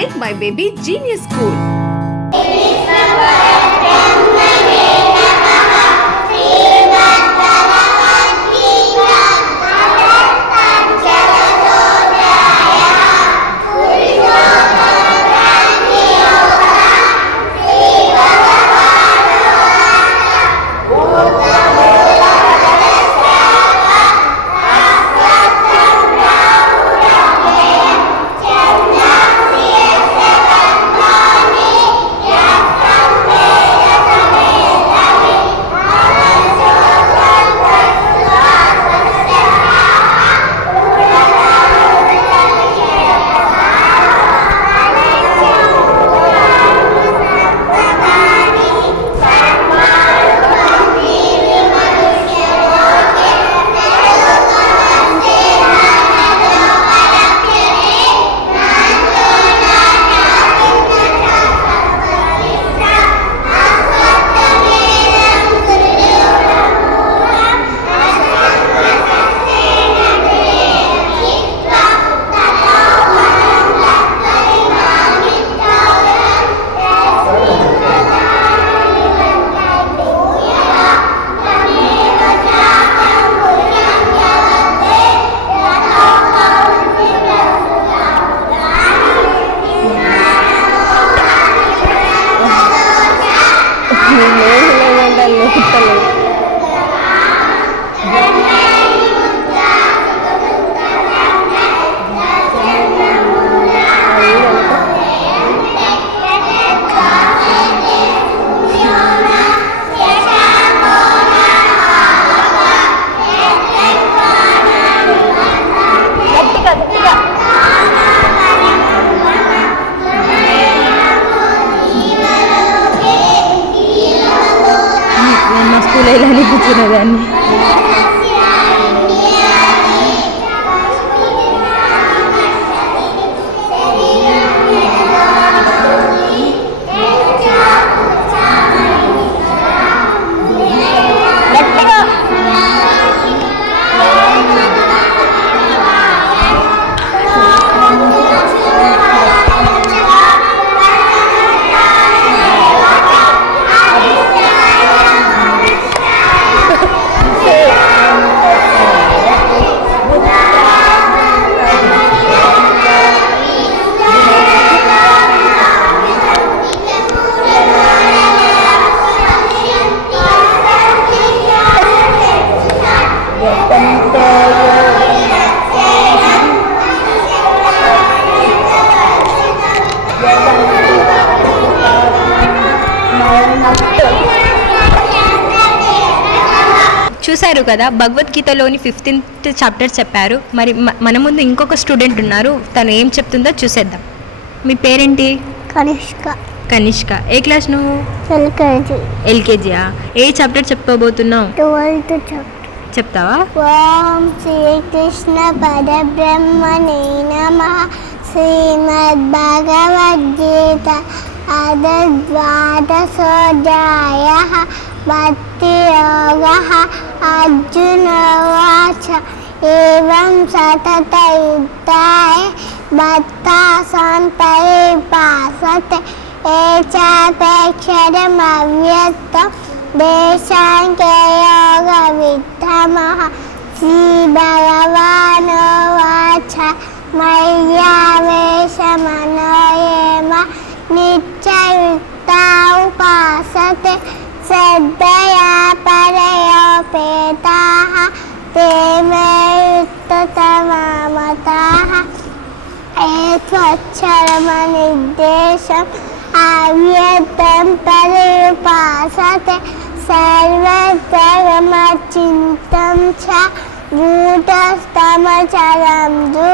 Make My Baby Genius School. చూశారు కదా భగవద్గీతలోని fifteenth chapter చెప్పారు. మరి మన ముందు ఇంకొక స్టూడెంట్ ఉన్నారు తను ఏం చెప్తుందో చూసేద్దాం. మీ పేరేంటి? కనిష్క. కనిష్క. ఏ క్లాస్ నువ్వు? ఎల్కేజీ. ఎల్కేజీయా? ఏ చాప్టర్ చెప్పబోతున్నావు? ట్వెల్త్ చాప్టర్ చెప్తావా? ఓం శ్రీకృష్ణ పరబ్రహ్మణే నమ. శ్రీమద్ భగవద్గీత అద్వాదశోధ్యాయ భక్తి अर्जुन वाच एवं सतत युद्धाय बत्ता संतरे पासत एचापेक्षरमव्यत्त सततयुद्धाय भक्तासन् परिपासते एचापेक्षरमव्यक्तं देशाङ्के वाच श्रीभगवानुवाच मय्यावेशमनयेम नित्ययुक्ता उपासते श्रद्धया તેમાં ઉત્તમતા એ સ્વચ્છરમાં નિર્દેશ આવ્ય તેમ પરિપાસતે સર્વધર્મમાં ચિંતન છે ભૂતસ્તમ ચરમ જો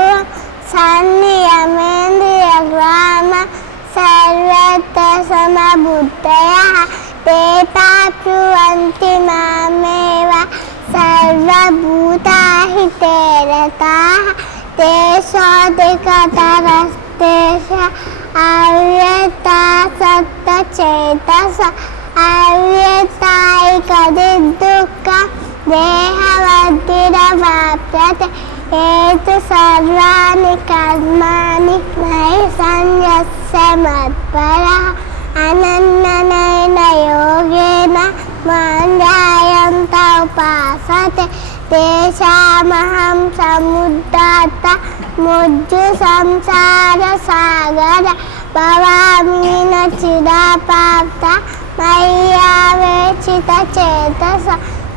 સમબુદ્ધયા તે પાપ્યુવંતિ મામેવા सर्वभूताहितेरताः तेषाधिकतरस्तेष अव्यता सप्तचेतस अव्यतायि कदिदुःख देहवद्भिरवाप्यते एतु सर्वाणि कर्माणि मयि सञ्जस्य मत्परः अनन्यनेन योगेन मान्याय ఉపాసతే తేషామహం సముద్రాత ముజ్జు సంసార సాగర భవామీన చిరాపాప్త మయ్యావేచిత చేతస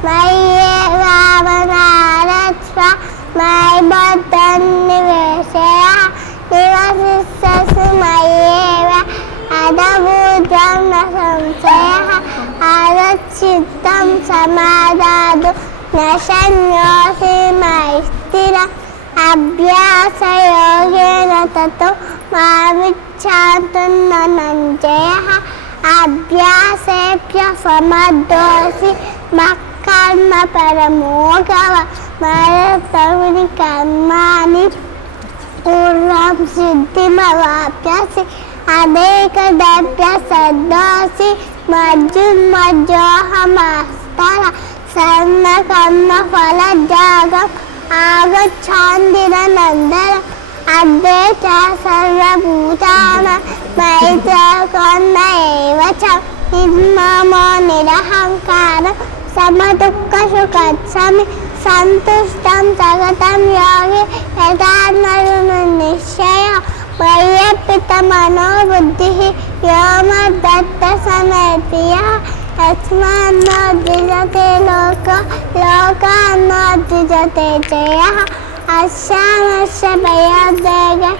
మయ్యే ಪ್ರಮಾದಾದು ನಶನ್ಯೋಸಿ ಮೈಸ್ಥಿರ ಅಭ್ಯಾಸ ಯೋಗೇನ ತತು ಮಾವಿಚ್ಛಾಂತು ನಂಜಯ ಅಭ್ಯಾಸೇಭ್ಯ ಸಮದೋಸಿ ಮಕ್ಕರ್ಮ ಪರಮೋಗವ ಮರತವನಿ ಕರ್ಮಾನಿ पूर्वं सिद्धिमवाप्यसि अनेकदभ्यसदोऽसि मज्जुमज्जोऽहमस्मि தர சர்ண கர்ம பல ஜாகம் ஆக சாந்திர நந்தர அத்தே ச சர்வ பூதான மைத்ர கர்ம ஏவ ச நிர்மமோ நிரஹங்காரம் சமதுக்க சுகச்சமி சந்துஷ்டம் ஜகதம் யோகி யதார்மருண நிச்சயம் वैयपितमनोबुद्धिः यो मद्दत्तसमेत्य ಯಜಮಾನದಿರದೆ ಲೋಕ ಲೋಕನದಿರದೆ ಜಯ ಹರ್ಷಾನರ್ಷ ಭಯದೆಗೆ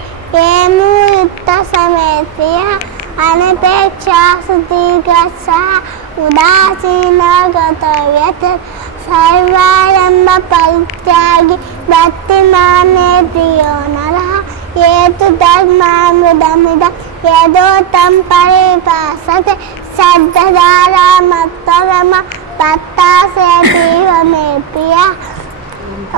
ಏನೂ ಯುಕ್ತ ಸಮೇತಿಯ ಅನಪೇಕ್ಷ ಸುದೀರ್ಘ ಸಹ ಉದಾಸೀನ ಗತವ್ಯತ ಸರ್ವಾರಂಭ ಪರಿತ್ಯಾಗಿ ಭಕ್ತಿಮಾನೇ ಪ್ರಿಯೋ ನರಃ ಏತು ಧರ್ಮಾಮೃತಮಿದ ಯದೋ ತಂ ಪರಿಪಾಸತೆ ശബ്ദധാര മത്തരമ പത്താസേവമേ പ്രിയ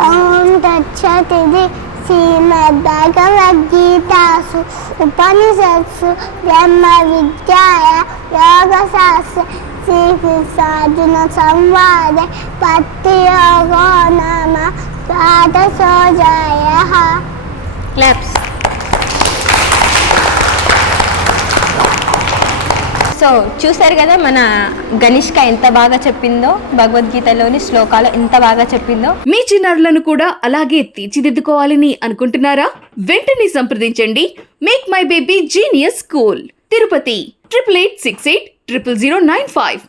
ഓം ഗച്ഛതി ശ്രീമദ്ഭഗവത്ഗീതാസു ഉപനിഷത്സു ബ്രഹ്മവിദ്യായ യോഗശാസ്ത്ര ശ്രീകൃഷ്ണാർജുന സംവാദ പത്തിയോഗോ നാമ ദ്വാദശോജയ ക്ലബ്സ് సో చూసారు కదా మన గణిష్క ఎంత బాగా చెప్పిందో భగవద్గీతలోని శ్లోకాలు ఎంత బాగా చెప్పిందో? మీ చిన్నారులను కూడా అలాగే తీర్చిదిద్దుకోవాలని అనుకుంటున్నారా? వెంటనే సంప్రదించండి. Make my baby genius school Tirupati triple eight six eight triple zero nine five